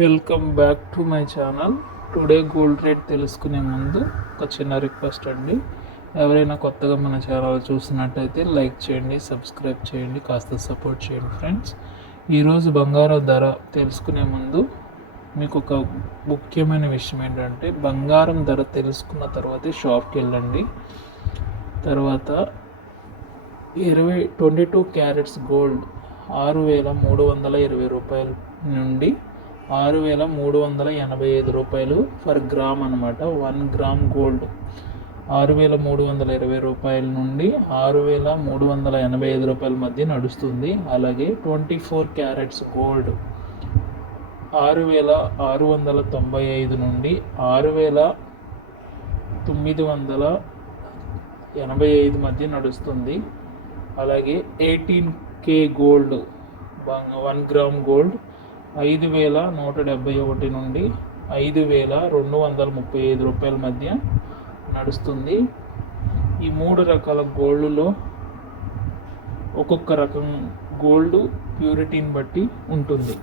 Welcome back to my channel. Today gold rate తెలుసుకునే ముందు ఒక చిన్న రిక్వెస్ట్ అండి. ఎవరైనా కొత్తగా మన ఛానల్ చూసినట్టయితే లైక్ చేయండి, సబ్స్క్రైబ్ చేయండి, కాస్త సపోర్ట్ చేయండి ఫ్రెండ్స్. ఈరోజు బంగారం ధర తెలుసుకునే ముందు మీకు ఒక ముఖ్యమైన విషయం ఏంటంటే, బంగారం ధర తెలుసుకున్న తర్వాతే షాప్కి వెళ్ళండి. తర్వాత 22 క్యారెట్స్ గోల్డ్ 6,320 రూపాయల నుండి 6,385 రూపాయలు ఫర్ గ్రామ్ అనమాట. 1 గ్రామ్ గోల్డ్ 6,320 రూపాయల నుండి 6,385 రూపాయల మధ్య నడుస్తుంది. అలాగే 24 క్యారెట్స్ గోల్డ్ 6,695 నుండి 6,985 మధ్య నడుస్తుంది. అలాగే 18K గోల్డ్ 1 గ్రామ్ గోల్డ్ 5,171 నుండి 5,235 రూపాయల మధ్య నడుస్తుంది. ఈ 3 రకాల గోల్డ్లో ఒక్కొక్క రకం గోల్డ్ ప్యూరిటీని బట్టి ఉంటుంది.